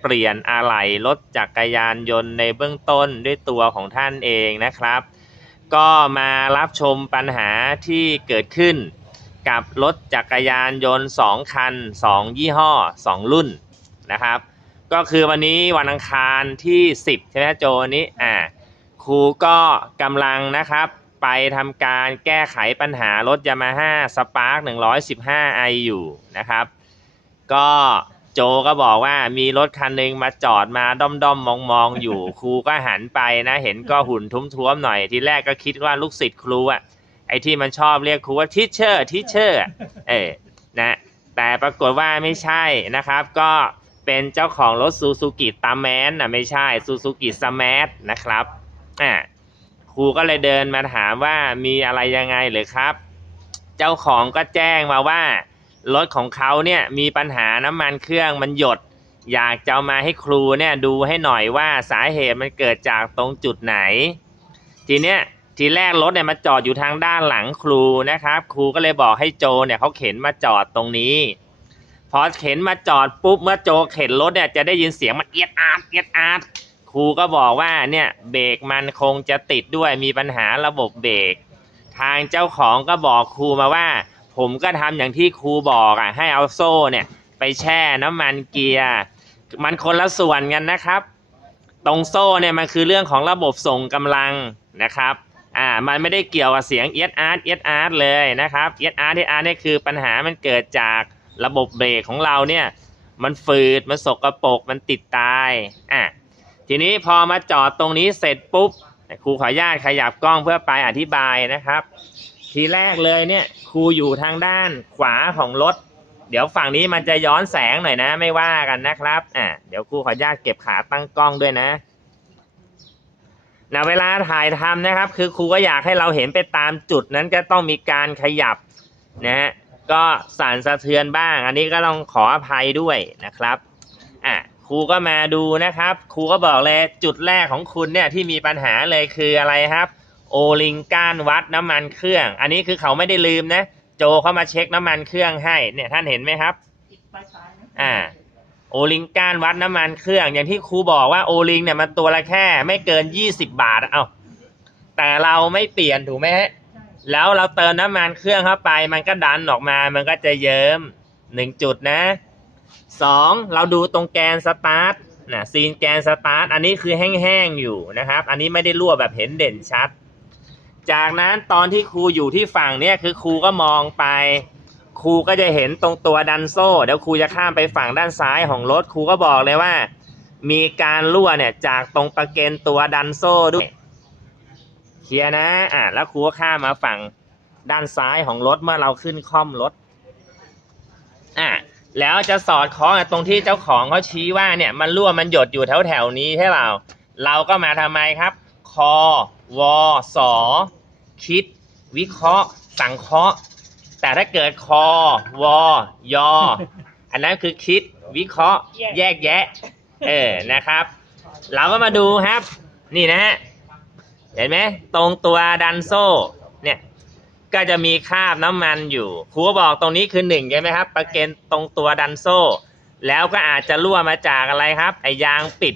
เปลี่ยนอะไหล่รถจักรยานยนต์ในเบื้องต้นด้วยตัวของท่านเองนะครับ ก็มารับชมปัญหาที่เกิดขึ้น กับรถจักรยานยนต์ 2 คัน 2 ยี่ห้อ 2 รุ่นนะครับ ก็คือวันนี้วันอังคารที่ 10 ใช่ไหมโจวันนี้อ่าครูก็กำลังนะครับไปทำการแก้ไขปัญหารถ Yamaha Spark 115i อยู่นะครับ ก็ โจก็บอกว่ามีรถคันหนึ่งมาจอดมาด้อมด้อมมองมองๆอยู่ครูก็หันไปนะ เห็นก็หุ่นทุ้มท้วมๆหน่อยทีแรกก็คิดว่าลูกศิษย์ครูอะไอ้ที่มันชอบเรียกครูว่าทิเชอร์ทิเชอร์เออนะแต่ปรากฏว่าไม่ใช่นะครับ ก็เป็นเจ้าของรถซูซูกิตาแมนนะไม่ใช่ซูซูกิสมาร์ทนะครับอ่าครูก็เลยเดินมาถามว่ามีอะไรยังไงหรือครับ เจ้าของก็แจ้งมาว่า รถของเขาเนี่ยมีปัญหาน้ำมันเครื่องมันหยด อยากจะามาให้ครูเนี่ยดูให้หน่อยว่าสาเหตุมันเกิดจากตรงจุดไหน ทีเนี้ยทีแรกรถเนี่ยมาจอดอยู่ทางด้านหลังครูนะครับ ครูก็เลยบอกให้โจเนี่ยเขาเข็นมาจอดตรงนี้ พอเข็นมาจอดปุ๊บเมื่อโจเข็นรถเนี่ยจะได้ยินเสียงมันเอียดอาดเอียดอาดครูก็บอกว่าเนี่ยเบรกมันคงจะติดด้วยมีปัญหาระบบเบรกทางเจ้าของก็บอกครูมาว่า ผมก็ทำอย่างที่ครูบอกอะ ให้เอาโซ่เนี่ย ไปแช่น้ำมันเกียร์ มันคนละส่วนกันนะครับ ตรงโซ่เนี่ยมันคือเรื่องของระบบส่งกำลังนะครับ อ่า มันไม่ได้เกี่ยวกับเสียงเอียดอาร์ตเอียดอาร์ตเลยนะครับเอียดอาร์ตเอียดอาร์ตเนี่ยคือปัญหามันเกิดจากระบบเบรกของเราเนี่ย มันฝืด มันสกรปรก มันติดตาย อะ ทีนี้พอมาจอดตรงนี้เสร็จปุ๊บ ครูขออนุญาตขยับกล้องเพื่อไปอธิบายนะครับ ทีแรกเลยเนี่ยครูอยู่ทางด้านขวาของรถ เดี๋ยวฝั่งนี้มันจะย้อนแสงหน่อยนะ ไม่ว่ากันนะครับอ่าเดี๋ยวครูขออนุญาตเก็บขาตั้งกล้องด้วยนะนะเวลาถ่ายทำนะครับ คือครูก็อยากให้เราเห็นไปตามจุดนั้นก็ต้องมีการขยับนะฮะก็สั่นสะเทือนบ้าง อันนี้ก็ต้องขออภัยด้วยนะครับอะครูก็มาดูนะครับ ครูก็บอกเลยจุดแรกของคุณเนี่ยที่มีปัญหาเลยคืออะไรครับ โอลิงก้านวัดน้ำมันเครื่อง อันนี้คือเขาไม่ได้ลืมนะ โจเขามาเช็คน้ำมันเครื่องให้ เนี่ยท่านเห็นไหมครับอ่าโอลิงก้านวัดน้ำมันเครื่อง อย่างที่ครูบอกว่าโอลิงเนี่ยมันตัวละแค่ ไม่เกินยี่สิบบาท เอาแต่เราไม่เปลี่ยนถูกไหมฮะแล้วเราเติมน้ำมันเครื่องเข้าไป มันก็ดันออกมา มันก็จะเยิ้มหนึ่งจุดนะสองเราดูตรงแกนสตาร์ทนะซีนแกนสตาร์ทอันนี้คือแห้งๆอยู่นะครับ อันนี้ไม่ได้รั่วแบบเห็นเด่นชัด จากนั้นตอนที่ครูอยู่ที่ฝั่งเนี่ยคือครูก็มองไป ครูก็จะเห็นตรงตัวดันโซ่ เดี๋ยวครูจะข้ามไปฝั่งด้านซ้ายของรถครูก็บอกเลยว่า มีการรั่วเนี่ยจากตรงประเกนตัวดันโซ่ด้วยเคลียร์นะอะแล้วครูก็ข้ามมาฝั่งด้านซ้ายของรถเมื่อเราขึ้นคล่อมรถอะแล้วจะสอดคล้องตรงที่เจ้าของเขาชี้ว่าเนี่ยมันรั่วมันหยดอยู่แถวแถวนี้ใช่เปล่าเราก็มาทำไมครับคอวอสอ คิด วิเคราะห์ สังเคราะห์ แต่ถ้าเกิดคอวอยอ อันนั้นคือคิด วิเคราะห์ แยกแยะ เออนะครับ เราก็มาดูครับ นี่นะฮะเห็นไหมตรงตัวดันโซ่เนี่ยก็จะมีคราบน้ำมันอยู่ครูก็บอกตรงนี้คือหนึ่งใช่ไหมครับ ประเกนตรงตัวดันโซ่ แล้วก็อาจจะรั่วมาจากอะไรครับ ไอยางปิด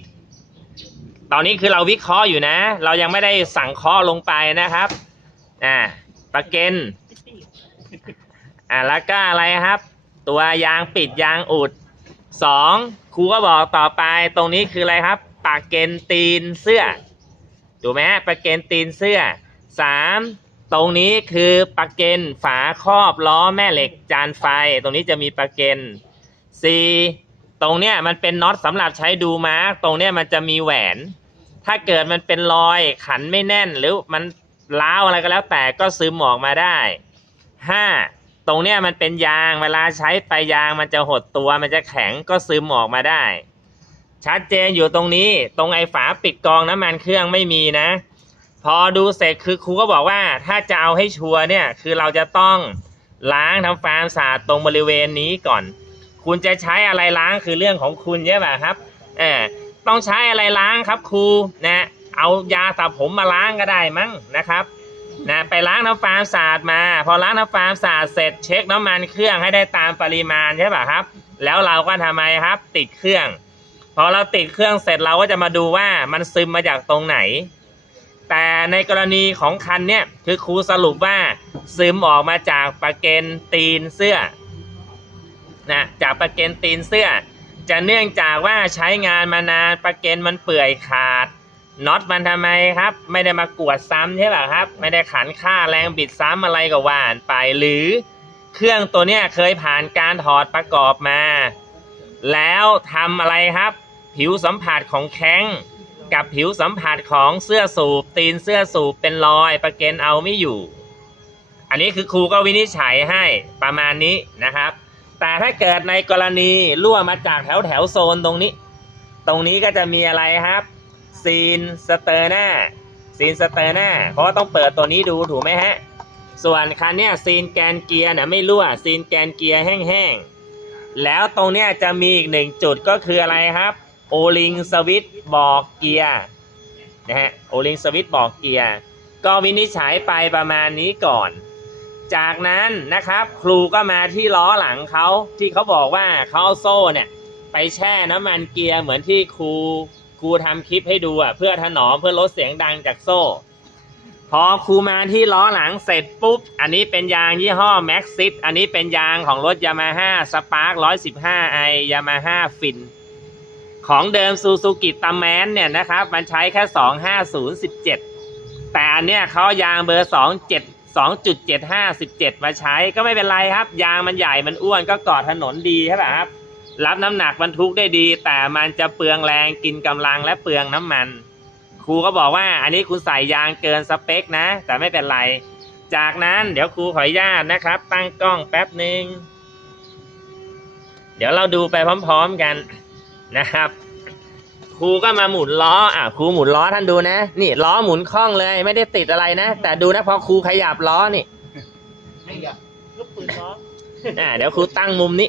ตอนนี้คือเราวิเคราะห์อยู่นะ เรายังไม่ได้สั่งเคราะห์ลงไปนะครับ อ่าประเกนอ่าแล้วก็อะไรครับ ตัวยางปิดยางอุดสองครูก็บอกต่อไปตรงนี้คืออะไรครับปาเกนตีนเสื้อถูกไหมฮะปาเกนตีนเสื้อสามตรงนี้คือปาเกนฝาครอบล้อแม่เหล็กจานไฟ ตรงนี้จะมีปาเกนสี่ตรงเนี้ยมันเป็นน็อตสำหรับใช้ดูมาร์กตรงเนี้ยมันจะมีแหวน ถ้าเกิดมันเป็นรอยขันไม่แน่นหรือมัน ล้าวอะไรก็แล้วแต่ก็ซึมออกมาได้ห้าตรงเนี้ยมันเป็นยางเวลาใช้ไปยางมันจะหดตัวมันจะแข็งก็ซึมออกมาได้ ชัดเจนอยู่ตรงนี้ตรงไอ้ฝาปิดกองน้ำมันเครื่องไม่มีนะ พอดูเสร็จคือครูก็บอกว่าถ้าจะเอาให้ชัวร์เนี่ยคือเราจะต้องล้างทำความสะอาดตรงบริเวณนี้ก่อน คุณจะใช้อะไรล้างคือเรื่องของคุณใช่ป่ะครับเออต้องใช้อะไรล้างครับครูนะ เอายาสระผมมาล้างก็ได้มั้งนะครับนะไปล้างน้ำฟาร์มสะอาดมา พอล้างน้ำฟาร์มสะอาดเสร็จเช็คน้ำมันเครื่องให้ได้ตามปริมาณใช่ป่ะครับ แล้วเราก็ทำไมครับ ติดเครื่อง พอเราติดเครื่องเสร็จเราก็จะมาดูว่ามันซึมมาจากตรงไหน แต่ในกรณีของคันเนี่ยคือครูสรุปว่าซึมออกมาจากปะเกนตีนเสื้อนะจากปะเกนตีนเสื้อ จะเนื่องจากว่าใช้งานมานานปะเกนมันเปื่อยขาด น็อตมันทำไมครับ ไม่ได้มากวดซ้ำใช่ป่ะครับ ไม่ได้ขันค่าแรงบิดซ้ำอะไรก็ว่านไปหรือ เครื่องตัวเนี้ยเคยผ่านการถอดประกอบมา แล้วทำอะไรครับ ผิวสัมผัสของแข้งกับผิวสัมผัสของเสื้อสูบตีนเสื้อสูบเป็นรอยประเกนเอาไม่อยู่ อันนี้คือครูก็วินิจฉัยให้ประมาณนี้นะครับ แต่ถ้าเกิดในกรณีรั่วมาจากแถวแถวโซนตรงนี้ ตรงนี้ก็จะมีอะไรครับ ซีนสเตอร์หน้าซีนสเตอร์หน้าเพราะว่าต้องเปิดตัวนี้ดูถูกไหมฮะ ส่วนคันเนี้ยซีนแกนเกียร์เนี่ยไม่รั่วซีนแกนเกียร์แห้งๆ แล้วตรงเนี้ยจะมีอีกหนึ่งจุดก็คืออะไรครับโอลิงสวิตบอกเกียร์นะฮะโอลิงสวิตบอกเกียร์ก็วินิจฉัยไปประมาณนี้ก่อน จากนั้นนะครับครูก็มาที่ล้อหลังเขาที่เขาบอกว่าเขาเอาโซ่เนี่ยไปแช่น้ำมันเกียร์เหมือนที่ครู ครูทำคลิปให้ดูอะเพื่อถนอมเพื่อลดเสียงดังจากโซ่ พอครูมาที่ล้อหลังเสร็จปุ๊บ อันนี้เป็นยางยี่ห้อ Maxxis อันนี้เป็นยางของรถ Yamaha Spark 115i Yamaha Fin ของเดิม Suzuki t a m a n เนี่ยนะครับ มันใช้แค่25017แต่อันเนี้ยเขาเอายางเบอร์27 2.7517มาใช้ก็ไม่เป็นไรครับ ยางมันใหญ่มันอ้วนก็กาะถนนดีใช่ป่ะครับ รับน้ำหนักบรรทุกได้ดี แต่มันจะเปลืองแรงกินกำลังและเปลืองน้ำมัน ครูก็บอกว่าอันนี้คุณใส่ยางเกินสเปคนะ แต่ไม่เป็นไร จากนั้นเดี๋ยวครูขออนุญาตนะครับ ตั้งกล้องแป๊บหนึ่งเดี๋ยวเราดูไปพร้อมๆกันนะครับ ครูก็มาหมุนล้ออะครูหมุนล้อท่านดูนะ นี่ล้อหมุนคล่องเลย ไม่ได้ติดอะไรนะ แต่ดูนะพอครูขยับล้อนี่ไม่อยากลูกปืนล้ออ่าเดี๋ยวครูตั้งมุมนี้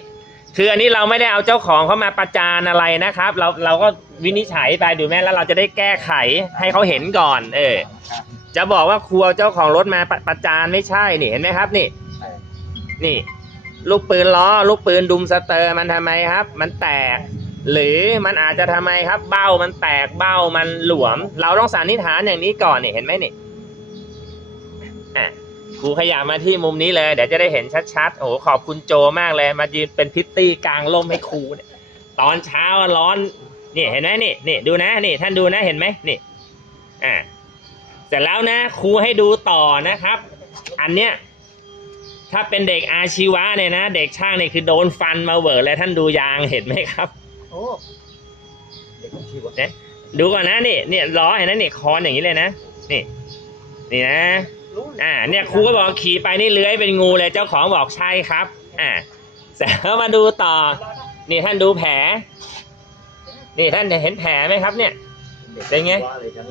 คืออันนี้เราไม่ได้เอาเจ้าของเข้ามาประจานอะไรนะครับ เราเราก็วินิจฉัยไปดูแม่แล้วเราจะได้แก้ไขให้เขาเห็นก่อน เออ จะบอกว่าครูเอาเจ้าของรถมาประประจานไม่ใช่นี่เห็นไหมครับ นี่ นี่ ลูกปืนล้อ ลูกปืนดุมสเตอร์มันทำไมครับ มันแตก หรือมันอาจจะทำไมครับ เบ้ามันแตกเบ้ามันหลวม เราต้องสันนิษฐานอย่างนี้ก่อนนี่เห็นไหมนี่อะ ครูขยับมาที่มุมนี้เลย เดี๋ยวจะได้เห็นชัดๆ โอ้โหขอบคุณโจมากเลย มายืนเป็นพิตตี้กลางร่มให้ครูเนี่ยตอนเช้าร้อน นี่เห็นไหมนี่นี่ดูนะนี่ท่านดูนะเห็นไหมนี่อ่าเสร็จแล้วนะครูให้ดูต่อนะครับ อันเนี้ยถ้าเป็นเด็กอาชีวะเนี่ยนะ เด็กช่างเนี่ยคือโดนฟันมาเวอร์เลยท่านดูยางเห็นไหมครับโอ้เด็กอาชีวะเนี่ยดูก่อนนะนี่เนี่ยล้อเห็นไหมนี่คอนอย่างนี้เลยนะนี่นี่นะรู้ อ่าเนี่ยครูก็บอกขี่ไปนี่เลื้อยเป็นงูเลยเจ้าของบอกใช่ครับอ่าเสร็จแล้วมาดูต่อ นี่ท่านดูแผล นี่ท่านเห็นแผลไหมครับ เนี่ยเป็นไง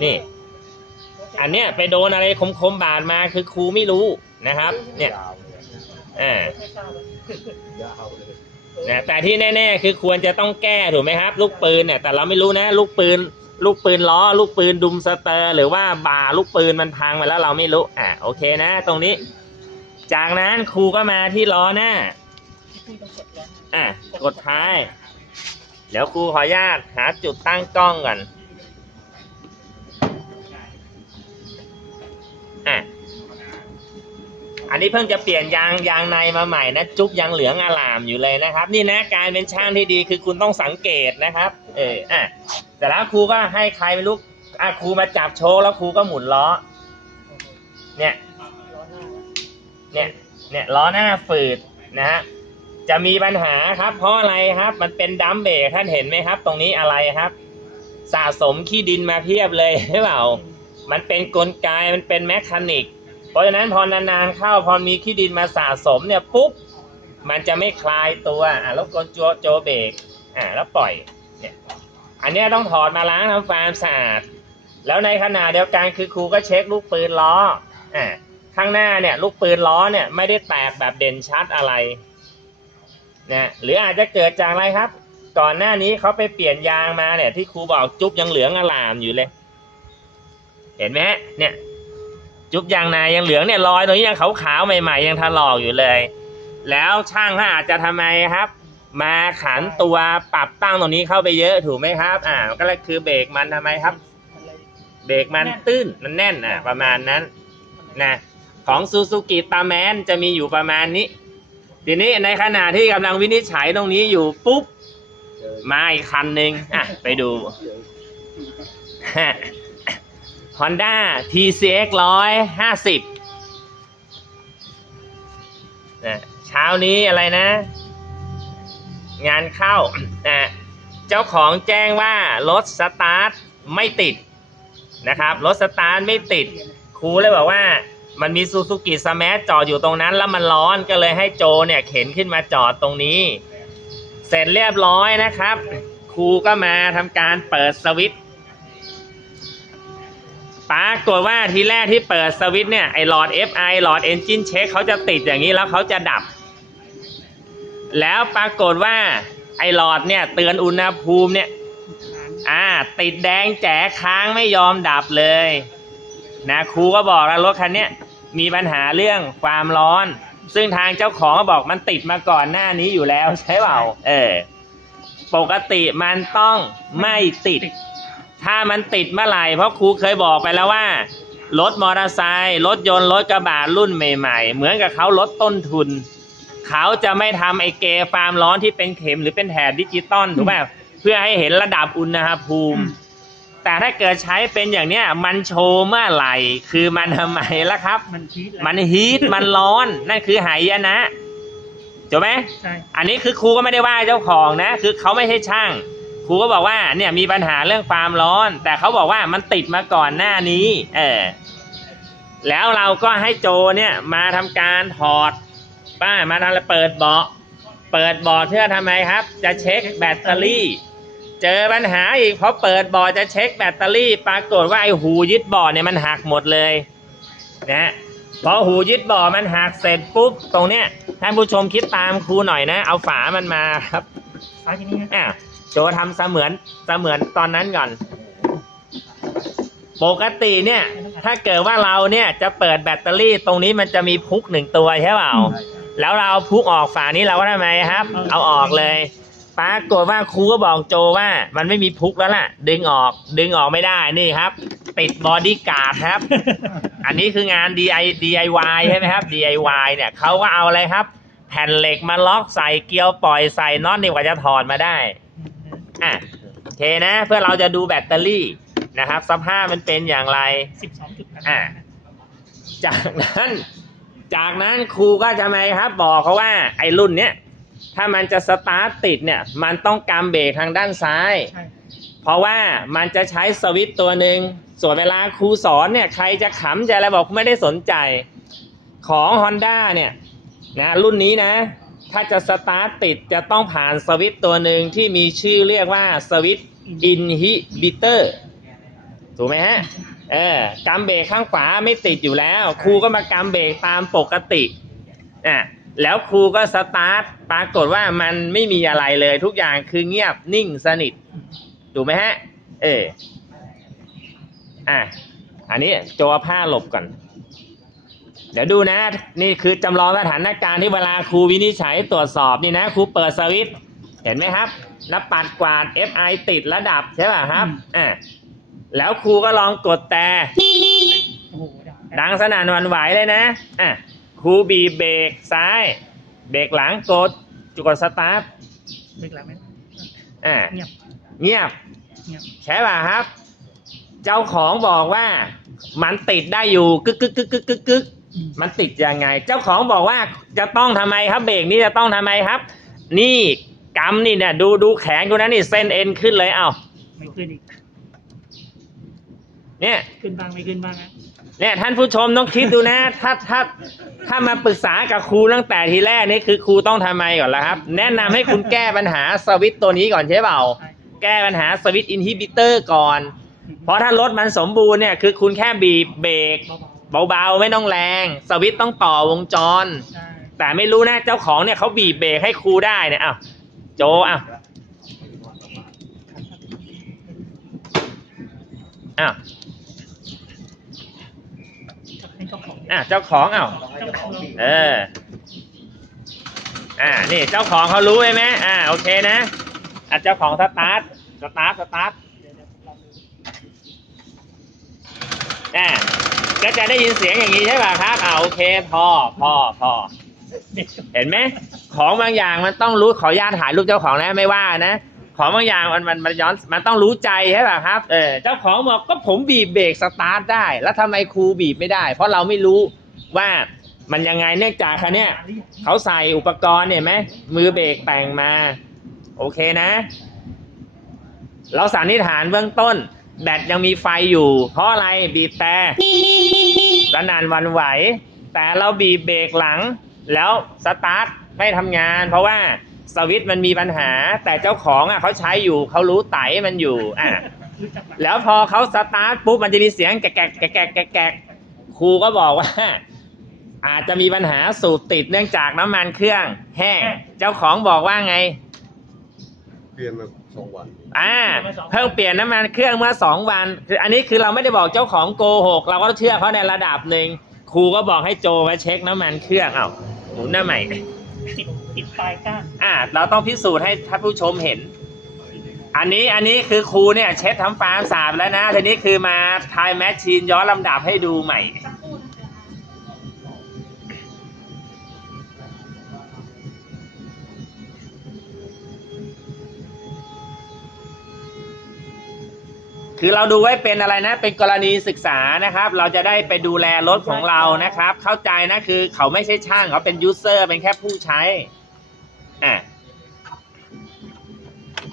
นี่ อันเนี้ยไปโดนอะไรคมๆบาดมาคือครูไม่รู้นะครับ เนี่ยอ่านะแต่ที่แน่ ๆ คือควรจะต้องแก้ถูกไหมครับ ลูกปืนเนี่ยแต่เราไม่รู้นะ ลูกปืน ลูกปืนล้อ ลูกปืนดุมสเตอร์ หรือว่าบ่าลูกปืนมันพังไปแล้วเราไม่รู้ อะโอเคนะ ตรงนี้ จากนั้นครูก็มาที่ล้อหน้า อะกดท้าย เดี๋ยวครูขออนุญาตหาจุดตั้งกล้องก่อน อะ อันนี้เพิ่งจะเปลี่ยนยางยางในมาใหม่นะ จุ๊บยังเหลืองอลามอยู่เลยนะครับ นี่นะการเป็นช่างที่ดีคือคุณต้องสังเกตนะครับ เอออะแต่แล้วครูก็ให้ใครไม่รู้อะครูมาจับโชว์แล้วครูก็หมุนล้อ เนี่ยเนี่ยเนี่ยล้อหน้าฝืดนะฮะจะมีปัญหาครับ เพราะอะไรครับ มันเป็นดัมเบรกท่านเห็นไหมครับ ตรงนี้อะไรครับ สะสมขี้ดินมาเพียบเลยใช่เปล่ามันเป็นกลไกมันเป็นแมคานิก เพราะฉะนั้นพอนานๆเข้าพอมีขี้ดินมาสะสมเนี่ยปุ๊บมันจะไม่คลายตัวอะแล้วกดโจโจเบรกอะแล้วปล่อยเนี่ยอันนี้ต้องถอดมาล้างทำความสะอาด แล้วในขณะเดียวกันคือครูก็เช็คลูกปืนล้ออ่าข้างหน้าเนี่ยลูกปืนล้อเนี่ยไม่ได้แตกแบบเด่นชัดอะไรนะหรืออาจจะเกิดจากอะไรครับ ก่อนหน้านี้เขาไปเปลี่ยนยางมาเนี่ยที่ครูบอกจุ๊บยังเหลืองอลามอยู่เลย เห็นไหมเนี่ย จุบยางนายังเหลืองเนี่ยรอยตรงนี้ยังขาวๆใหม่ ๆ ยังถลอกอยู่เลย แล้วช่างเขาอาจจะทำไมครับ มาขันตัวปรับตั้งตรงนี้เข้าไปเยอะถูกไหมครับ อ่าก็เลยคือเบรกมันทำไมครับ เบรกมันตื้นมันแน่นอะประมาณนั้นนะของซูซูกิตาแมนจะมีอยู่ประมาณนี้ ทีนี้ในขณะที่กำลังวินิจฉัยตรงนี้อยู่ปุ๊บมาอีกคันหนึ่งอะไปดู Honda TCX ร้อยห้าสิบนะเช้านี้อะไรนะ งานเข้านะเจ้าของแจ้งว่ารถสตาร์ทไม่ติดนะครับรถสตาร์ทไม่ติด ครูเลยบอกว่ามันมีซูซูกิสมาร์ทจอดอยู่ตรงนั้นแล้วมันร้อนก็เลยให้โจเนี่ยเข็นขึ้นมาจอดตรงนี้ เสร็จเรียบร้อยนะครับ ครูก็มาทำการเปิดสวิตช์ ปรากฏว่าทีแรกที่เปิดสวิตช์เนี่ยไอหลอด FI หลอด Engine Check เขาจะติดอย่างนี้แล้วเขาจะดับ แล้วปรากฏว่าไอหลอดเนี่ยเตือนอุณหภูมิเนี่ยอ่าติดแดงแจ๋ค้างไม่ยอมดับเลยนะครูก็บอกแล้วรถคันเนี้ยมีปัญหาเรื่องความร้อน ซึ่งทางเจ้าของก็บอกมันติดมาก่อนหน้านี้อยู่แล้วใช่เปล่า เออ ปกติมันต้องไม่ติด ถ้ามันติดเมื่อไหร่เพราะครูเคยบอกไปแล้วว่า รถมอเตอร์ไซค์รถยนต์รถกระบะรุ่นใหม่ ๆ เหมือนกับเขาลดต้นทุน เขาจะไม่ทำไอเกฟฟาร์มร้อนที่เป็นเข็มหรือเป็นแถบดิจิตอลถูกไหมเพื่อให้เห็นระดับอุณหภูมิ แต่ถ้าเกิดใช้เป็นอย่างเนี้ยมันโชว์เมื่อไหร่ คือมันทำไมล่ะครับ มันฮีทแล้วมันฮีทมันร้อนนั่นคือหายนะจบไหมใช่อันนี้คือครูก็ไม่ได้ว่าเจ้าของนะ คือเขาไม่ใช่ช่าง ครูก็บอกว่าเนี่ยมีปัญหาเรื่องความร้อน แต่เขาบอกว่ามันติดมาก่อนหน้านี้ เออแล้วเราก็ให้โจเนี่ยมาทำการถอดป้ามาทำเปิดเบาะเปิดเบาะเพื่อทำไมครับ จะเช็คแบตเตอรี่ เจอปัญหาอีกพอเปิดเบาะจะเช็คแบตเตอรี่ ปรากฏว่าไอ้หูยึดเบาะเนี่ยมันหักหมดเลยนะพอหูยึดเบาะมันหักเสร็จปุ๊บตรงเนี้ยท่านผู้ชมคิดตามครูหน่อยนะ เอาฝามันมาครับฟ้าที่นี่นะอะ โจทำเสมือนเสมือนตอนนั้นก่อน ปกติเนี่ย ถ้าเกิดว่าเราเนี่ยจะเปิดแบตเตอรี่ตรงนี้มันจะมีพุกหนึ่งตัวใช่เปล่า แล้วเราเอาพุกออกฝานี้เราก็ทำไมครับ เอาออกเลยปรากฏว่าครูก็บอกโจว่า มันไม่มีพุกแล้วล่ะ ดึงออกดึงออกไม่ได้นี่ครับ ติดบอดี้การ์ดครับ อันนี้คืองาน DI DIY ใช่ไหมครับ DIY เนี่ยเขาก็เอาอะไรครับ แผ่นเหล็กมาล็อกใส่เกลียวปล่อยใส่น็อตนี่กว่าจะถอดมาได้ อะโอเคนะเพื่อเราจะดูแบตเตอรี่นะครับสภาพมันเป็นอย่างไร สิบสองจุดอะจากนั้น จากนั้นครูก็จะไงครับบอกเขาว่าไอ้รุ่นเนี้ยถ้ามันจะสตาร์ทติดเนี่ยมันต้องกำเบรกทางด้านซ้าย ใช่ เพราะว่ามันจะใช้สวิตช์ตัวหนึ่งส่วนเวลาครูสอนเนี่ยใครจะขำจะอะไรบอกไม่ได้สนใจของ Honda เนี่ยนะรุ่นนี้นะ ถ้าจะสตาร์ทติดจะต้องผ่านสวิตช์ตัวหนึ่งที่มีชื่อเรียกว่าสวิตช์ inhibitor ถูกไหมฮะเออกำเบรกข้างขวาไม่ติดอยู่แล้ว ครูก็มากำเบรกตามปกติอะแล้วครูก็สตาร์ทปรากฏว่ามันไม่มีอะไรเลยทุกอย่างคือเงียบนิ่งสนิทถูกไหมฮะ เอออะอันนี้โจเอาผ้าหลบก่อน เดี๋ยวดูนะ นี่คือจำลองสถานการณ์ที่เวลาครูวินิจฉัยตรวจสอบนี่นะครูเปิดสวิตช์เห็นไหมครับแล้วปัดกวาด FI ติดระดับใช่ป่ะครับอะแล้วครูก็ลองกดแต่โอ้โหดังสนั่นหวันไหวเลยนะอะครูบีบเบรกซ้าย เบรกหลังกดกดสตาร์ทเลิกแล้วไหมอะเงียบเงียบเงียบใช่ป่ะครับ เจ้าของบอกว่ามันติดได้อยู่กึกกึกกึกกึกกึกกึกอื มมันติดยังไง เจ้าของบอกว่าจะต้องทำไมครับเบรกนี้จะต้องทำไมครับ นี่กำนี่เนี่ยดูดูแขนกูนะนี่เส้นเอ็นขึ้นเลยเอ้าไม่ขึ้นอีกเนี่ยขึ้นบ้างไม่ขึ้นบ้างนะเนี่ยท่านผู้ชมต้องคิดดูนะ ถ้าถ้าถ้ามาปรึกษากับครูตั้งแต่ทีแรกนี่คือครูต้องทำไมก่อนละครับ แนะนำให้คุณแก้ปัญหาสวิตช์ตัวนี้ก่อนใช่เปล่าใช่แก้ปัญหาสวิตช์อินฮิบิเตอร์ก่อน เพราะถ้ารถมันสมบูรณ์เนี่ยคือคุณแค่บีบเบรก เบาเบาๆไม่ต้องแรง สวิตช์ต้องต่อวงจรๆใช่แต่ไม่รู้นะเจ้าของเนี่ยเขาบีบเบรกให้ครูได้เนี่ยอ้าวโจอ้าวอ้าวให้เจ้าของอะเจ้าของอ้าวเจ้าของเอออ่านี่เจ้าของเขารู้ใช่ไหมอ่าโอเคนะอะเจ้าของสตาร์ทสตาร์ทสตาร์ทอ่า ก็จะได้ยินเสียงอย่างนี้ใช่ป่ะครับอ่าโอเคพอพอพอเห็นไหมของบางอย่างมันต้องรู้ขออนุญาตถ่ายรูปเจ้าของนะไม่ว่านะของบางอย่างมันมันมันย้อนมันต้องรู้ใจใช่ป่ะครับเออเจ้าของบอกก็ผมบีบเบรกสตาร์ทได้ แล้วทำไมครูบีบไม่ได้ เพราะเราไม่รู้ว่ามันยังไงเนื่องจากคันเนี้ยเขาใส่อุปกรณ์เนี่ยไหมมือเบรกแต่งมา โอเคนะ เราสันนิษฐานเบื้องต้น แบตยังมีไฟอยู่ เพราะอะไรบีบแต่สนานวันไหว แต่เราบีบเบรกหลัง แล้วสตาร์ทไม่ทำงาน เพราะว่าสวิตมันมีปัญหา แต่เจ้าของอะเขาใช้อยู่เขารู้ไตมันอยู่อะแล้วพอเขาสตาร์ทปุ๊บมันจะมีเสียงแกะแกะแกะแกะแกแกครูก็บอกว่า อาจจะมีปัญหาสูบติดเนื่องจากน้ำมันเครื่อง แห้งเจ้าของบอกว่าไงเปลี่ยนมา สองวันอ่าเพิ่งเปลี่ยนน้ำมันเครื่องเมื่อสองวันคืออันนี้คือเราไม่ได้บอกเจ้าของโกหกเราก็เชื่อเขาในระดับหนึ่งครูก็บอกให้โจมาเช็คน้ำมันเครื่องเอ้าหมุนหน้าใหม่ติดติดปลายก้านอ่า เราต้องพิสูจน์ให้ท่านผู้ชมเห็น อันนี้อันนี้คือครูเนี่ยเช็ดทำฟาร์มสาบแล้วนะทีนี้คือมาทายแมชชีนย้อนลำดับให้ดูใหม่ คือเราดูไว้เป็นอะไรนะ เป็นกรณีศึกษานะครับ เราจะได้ไปดูแลรถของเรานะครับ เข้าใจนะคือเขาไม่ใช่ช่างเขาเป็นยูเซอร์เป็นแค่ผู้ใช้อะ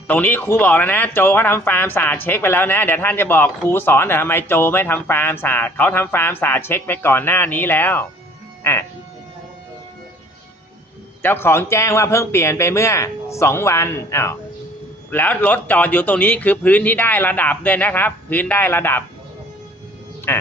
ตรงนี้ครูบอกแล้วนะ โจเขาทำฟาร์มศาสตร์เช็คไปแล้วนะ เดี๋ยวท่านจะบอกครูสอนแต่ทำไมโจไม่ทำฟาร์มศาสตร์เขาทำฟาร์มศาสตร์เช็คไปก่อนหน้านี้แล้วอะเจ้าของแจ้งว่าเพิ่งเปลี่ยนไปเมื่อสองวันอ้าว แล้วรถจอดอยู่ตรงนี้คือพื้นที่ได้ระดับด้วยนะครับ พื้นได้ระดับอะ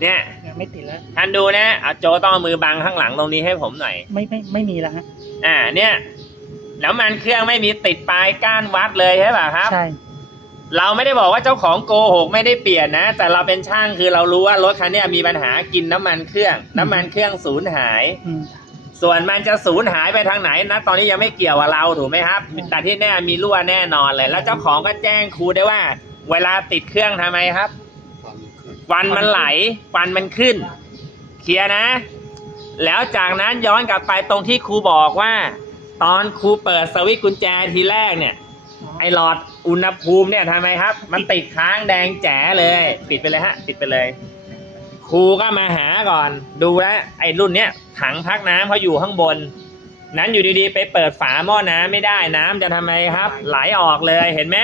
เนี่ยยังไม่ติดแล้วท่านดูนะเอาโจต้องเอามือบังข้างหลังตรงนี้ให้ผมหน่อย ไม่ไม่ไม่มีแล้วฮะอ่า เนี่ย แล้วมันเครื่องไม่มีติดปลายก้านวัดเลยใช่ป่ะครับใช่เราไม่ได้บอกว่าเจ้าของโกหกไม่ได้เปลี่ยนนะ แต่เราเป็นช่างคือเรารู้ว่ารถคันเนี้ยมีปัญหากินน้ำมันเครื่อง น้ำมันเครื่องสูญหายอืม ส่วนมันจะสูญหายไปทางไหนนะตอนนี้ยังไม่เกี่ยวกับเราถูกไหมครับ แต่ที่แน่มีรั่วแน่นอนเลย แล้วเจ้าของก็แจ้งครูได้ว่า เวลาติดเครื่องทำไมครับทำขึ้นควันมันไหลควันมันขึ้น เคลียร์นะ แล้วจากนั้นย้อนกลับไปตรงที่ครูบอกว่า ตอนครูเปิดสวิตช์กุญแจทีแรกเนี่ย ไอหลอดอุณหภูมิเนี่ยทำไมครับ มันติดค้างแดงแจ๋เลย ปิดไปเลยฮะ ปิดไปเลย ครูก็มาหาก่อน ดูแลไอ้รุ่นเนี้ยถังพักน้ำเขาอยู่ข้างบน นั้นอยู่ดีๆ ไปเปิดฝาหม้อน้ำไม่ได้น้ำจะทำไมครับ ไหลออกเลยเห็นไหม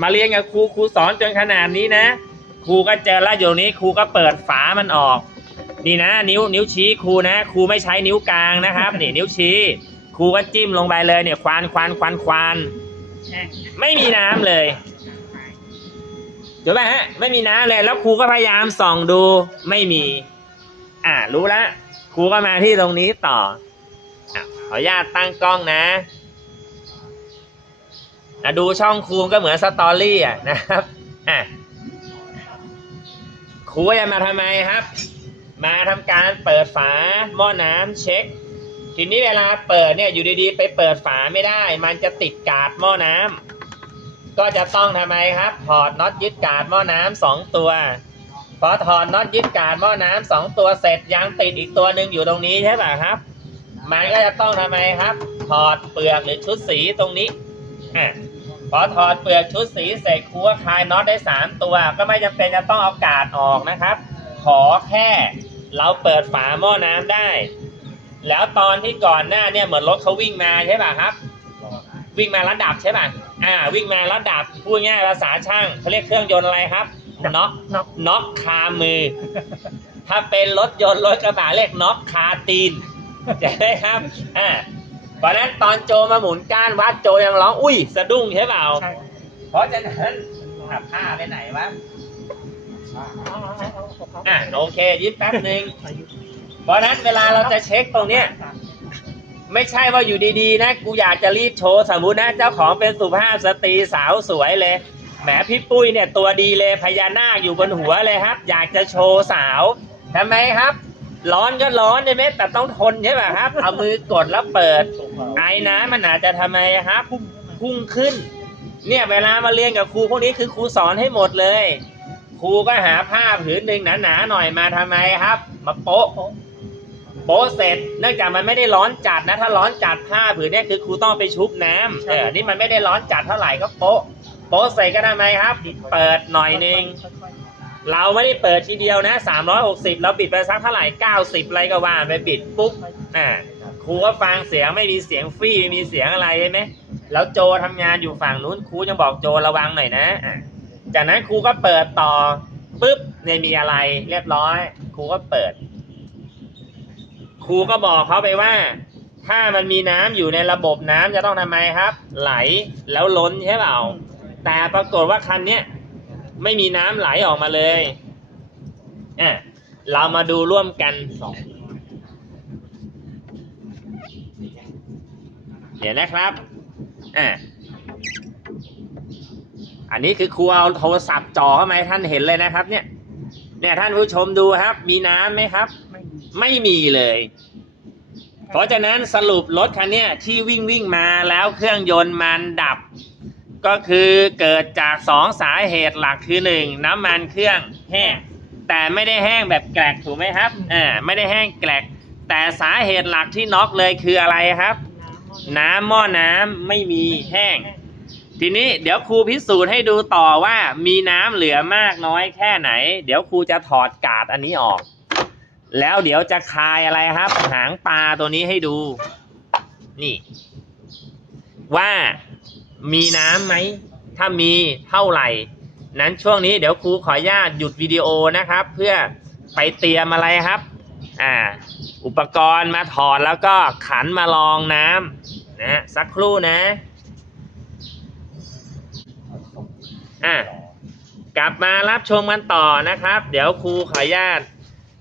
มาเรียนกับครูครูสอนจนขนาดนี้นะ ครูก็เจอแล้วอยู่นี้ครูก็เปิดฝามันออก นี่นะ นิ้วนิ้วชี้ครูนะ ครูไม่ใช้นิ้วกลางนะครับนี่นิ้วชี้ครูก็จิ้มลงไปเลยเนี่ยควานควานควานควานไม่มีน้ำเลย เดี๋ยวไปฮะไม่มีน้ำเลยแล้วครูก็พยายามส่องดูไม่มี อ่ารู้แล้วครูก็มาที่ตรงนี้ต่ออะขออนุญาตตั้งกล้องนะอะดูช่องครูก็เหมือนสตอรี่อะนะครับอะครูจะมาทำไมครับ มาทำการเปิดฝาหม้อน้ำเช็ค ทีนี้เวลาเปิดเนี่ยอยู่ดีๆ ไปเปิดฝาไม่ได้ มันจะติดกาดหม้อน้ำ ก็จะต้องทำไมครับ ถอดน็อตยึดกาดหม้อน้ำสองตัวพอถอดน็อตยึดกาดหม้อน้ำสองตัวเสร็จยังติดอีกตัวหนึ่งอยู่ตรงนี้ใช่ป่ะครับ มันก็จะต้องทำไมครับ ถอดเปลือกหรือชุดสีตรงนี้อะพอถอดเปลือกชุดสีเสร็จครูก็คลายน็อตได้สามตัว ก็ไม่จำเป็นจะต้องเอากาดออกนะครับ ขอแค่เราเปิดฝาหม้อน้ำได้ แล้วตอนที่ก่อนหน้าเนี่ยเหมือนรถเขาวิ่งมาใช่ป่ะครับ วิ่งมาระดับใช่ป่ะ อ่าวิ่งมาระดับพูดง่ายภาษาช่างเขาเรียกเครื่องยนต์อะไรครับน็อกน็อกน็อกคามือ ถ้าเป็นรถยนต์รถกระบะเรียกน็อกคาตีนใช่ไหมครับอ่าเพราะฉะนั้นตอนโจมาหมุนก้านวัดโจยังร้องอุ้ยสะดุ้งใช่เปล่าใช่เพราะฉะนั้นอะผ้าไปไหนวะเอาเอาเอาเอาเอาอะโอเคยิ้มแป๊บหนึ่งอายุเพราะฉะนั้นเวลาเราจะเช็คตรงเนี้ย ไม่ใช่ว่าอยู่ดีๆ นะ กูอยากจะรีบโชว์สมมุตินะ เจ้าของเป็นสุภาพสตรีสาวสวยเลยแหมพี่ปุ้ยเนี่ยตัวดีเลยพญานาคอยู่บนหัวเลยครับ อยากจะโชว์สาวทำไมครับ ร้อนก็ร้อนใช่ไหมแต่ต้องทนใช่ไหมครับ เอามือกดแล้วเปิด ไอ้น้ำมันอาจจะทำไมครับพุ่งพุ่งขึ้น เนี่ยเวลามาเรียนกับครูพวกนี้คือครูสอนให้หมดเลย ครูก็หาผ้าผืนหนึ่งหนาๆหน่อยมาทำไมครับ มาโป๊ะ โป๊ะโป๊ะเสร็จเนื่องจากมันไม่ได้ร้อนจัดนะ ถ้าร้อนจัดผ้าผืนเนี้คือครูต้องไปชุบน้ำใช่เออนี่มันไม่ได้ร้อนจัดเท่าไหร่ก็โป๊ะโป๊ะเสร็จก็ทำไมครับ เปิดหน่อยนึงค่อยเราไม่ได้เปิดทีเดียวนะ 360 เราบิดไปสักเท่าไหร่ 90 อะไรก็ว่าไปบิดปุ๊บๆอ่า ครูก็ฟังเสียงไม่มีเสียงฟี่ไม่มีเสียงอะไรใช่ไหม แล้วโจทำงานอยู่ฝั่งนู้นครูยังบอกโจระวังหน่อยนะอะจากนั้นครูก็เปิดต่อปุ๊บเนี่ยมีอะไรเรียบร้อย ครูก็เปิด ครูก็บอกเขาไปว่า ถ้ามันมีน้ำอยู่ในระบบน้ำจะต้องทำไมครับ ไหลแล้วล้นใช่เปล่า แต่ปรากฏว่าคันเนี้ยไม่มีน้ำไหลออกมาเลยอะเรามาดูร่วมกันสองเดี๋ยวนะครับอะอันนี้คือครูเอาโทรศัพท์จ่อเข้ามาท่านเห็นเลยนะครับ เนี่ย เนี่ยท่านผู้ชมดูครับ มีน้ำไหมครับ ไม่มีไม่มีเลย เพราะฉะนั้นสรุปรถคันเนี้ยที่วิ่งวิ่งมาแล้วเครื่องยนต์มันดับ ก็คือเกิดจากสองสาเหตุหลักคือหนึ่งน้ำมันเครื่องแห้งแต่ไม่ได้แห้งแบบแกลกถูกไหมครับอ่าไม่ได้แห้งแกลกแต่สาเหตุหลักที่น็อกเลยคืออะไรครับ น้ำหม้อน้ำไม่มีแห้ง ทีนี้เดี๋ยวครูพิสูจน์ให้ดูต่อว่ามีน้ำเหลือมากน้อยแค่ไหน เดี๋ยวครูจะถอดกาดอันนี้ออก แล้วเดี๋ยวจะคายอะไรครับ หางปลาตัวนี้ให้ดู นี่ ว่ามีน้ำไหม ถ้ามีเท่าไหร่ นั้นช่วงนี้เดี๋ยวครูขออนุญาตหยุดวิดีโอนะครับ เพื่อไปเตรียมอะไรครับ อ่า อุปกรณ์มาถอดแล้วก็ขันมาลองน้ำนะสักครู่นะ อะกลับมารับชมกันต่อนะครับ เดี๋ยวครูขออนุญาต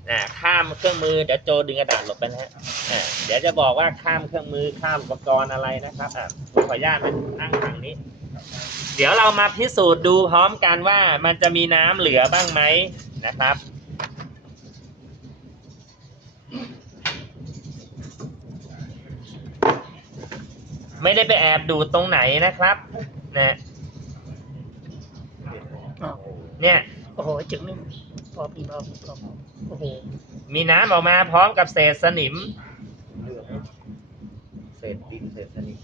อ่าข้ามเครื่องมือเดี๋ยวโจดึงกระดาษหลบไปนะฮะอ่าเดี๋ยวจะบอกว่าข้ามเครื่องมือข้ามอุปกรณ์อะไรนะครับอ่าครูขออนุญาตไปนั่งฝั่งนี้ เดี๋ยวเรามาพิสูจน์ดูพร้อมกันว่ามันจะมีน้ำเหลือบ้างไหมนะครับ ไม่ได้ไปแอบดูดตรงไหนนะครับนะอ้าวเนี่ย โอ้โหจึงนึง พอปีพอปีพอโอ้โหมีน้ำออกมาพร้อมกับเศษสนิมเศษดินเศษสนิม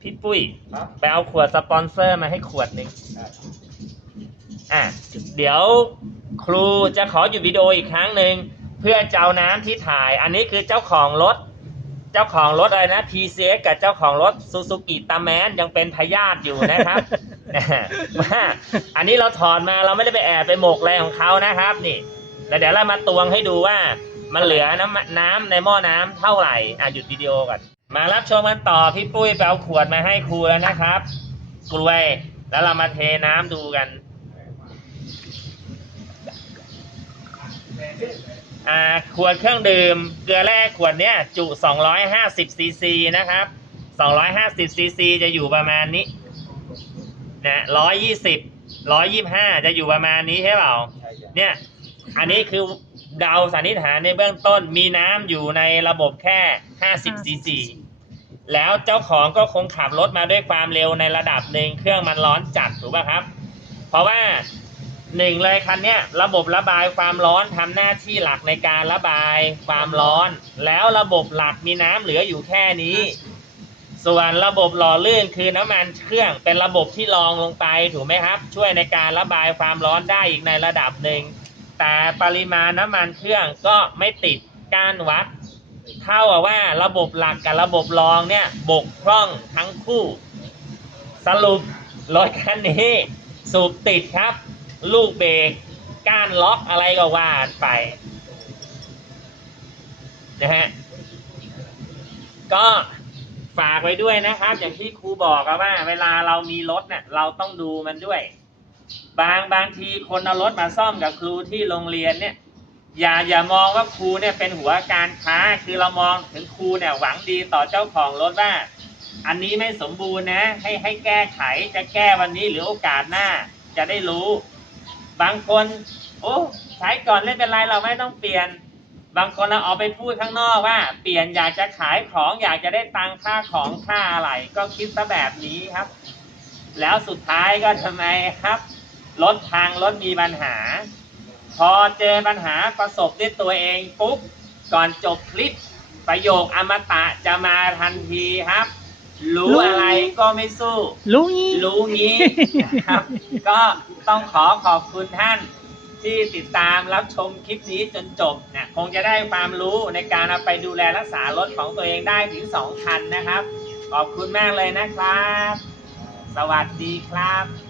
พี่ปุ้ยครับไปเอาขวดสปอนเซอร์มาให้ขวดหนึ่งอะเดี๋ยวครูจะขอหยุดวิดีโออีกครั้งหนึ่งเพื่อจะเอาน้ำที่ถ่าย อันนี้คือเจ้าของรถ เจ้าของรถอะไรนะ PCX กับเจ้าของรถซูซูกิตาแมนยังเป็นพยาธิอยู่นะครับ ว่าอันนี้เราถอดมาเราไม่ได้ไปแอบไปหมกอะไรของเขานะครับ นี่แล้วเดี๋ยวเรามาตวงให้ดูว่า มันเหลือน้ำน้ำในหม้อน้ำเท่าไหร่อะหยุดวิดีโอก่อนมารับชมกันต่อพี่ปุ้ยไปเอาขวดมาให้ครูแล้วนะครับ กล้วย แล้วเรามาเทน้ำดูกันอ่าขวดเครื่องดื่มเกลือแร่ขวดเนี้ยจุ 250ซีซีนะครับ 250ซีซีจะอยู่ประมาณนี้ นะ120 125จะอยู่ประมาณนี้ใช่เปล่าใช่จ้ะเนี่ย อันนี้คือเดาสันนิษฐานในเบื้องต้นมีน้ำอยู่ในระบบแค่50ซีซีแล้วเจ้าของก็คงขับรถมาด้วยความเร็วในระดับหนึ่งเครื่องมันร้อนจัดถูกป่ะครับ เพราะว่าหนึ่งเลยคันเนี้ยระบบระบายความร้อนทำหน้าที่หลักในการระบายความร้อน แล้วระบบหลักมีน้ำเหลืออยู่แค่นี้ ส่วนระบบหล่อลื่นคือน้ำมันเครื่องเป็นระบบที่รองลงไปถูกไหมครับ ช่วยในการระบายความร้อนได้อีกในระดับหนึ่ง แต่ปริมาณน้ำมันเครื่องก็ไม่ติดก้านวัด เท่ากับว่าระบบหลักกับระบบรองเนี่ยบกพร่องทั้งคู่ สรุปรถคันนี้สูบติดครับ ลูกเบรกก้านล็อกอะไรก็ว่าไปนะฮะก็ ฝากไว้ด้วยนะครับ อย่างที่ครูบอกอะว่า เวลาเรามีรถเนี่ยเราต้องดูมันด้วย บางบางทีคนเอารถมาซ่อมกับครูที่โรงเรียนเนี่ย อย่าอย่ามองว่าครูเนี่ยเป็นหัวการค้า คือเรามองถึงครูเนี่ยหวังดีต่อเจ้าของรถว่า อันนี้ไม่สมบูรณ์นะ ให้ให้แก้ไขจะแก้วันนี้หรือโอกาสหน้า จะได้รู้ บางคน โอ้ใช้ก่อนไม่เป็นไรเราไม่ต้องเปลี่ยน บางคนเราเอาไปพูดข้างนอกว่า เปลี่ยนอยากจะขายของอยากจะได้ตังค่าของค่าอะไร ก็คิดซะแบบนี้ครับ แล้วสุดท้ายก็ทำไมครับรถทางรถมีปัญหา พอเจอปัญหาประสบด้วยตัวเองปุ๊บก่อนจบคลิปประโยคอมตะจะมาทันทีครับ รู้อะไรก็ไม่สู้ รู้งี้รู้งี้นะครับ ก็ต้องขอขอบคุณท่าน ที่ติดตามรับชมคลิปนี้จนจบเนี่ยคงจะได้ความรู้ในการเอาไปดูแลรักษารถของตัวเองได้ถึงสองคันนะครับ ขอบคุณมากเลยนะครับ สวัสดีครับ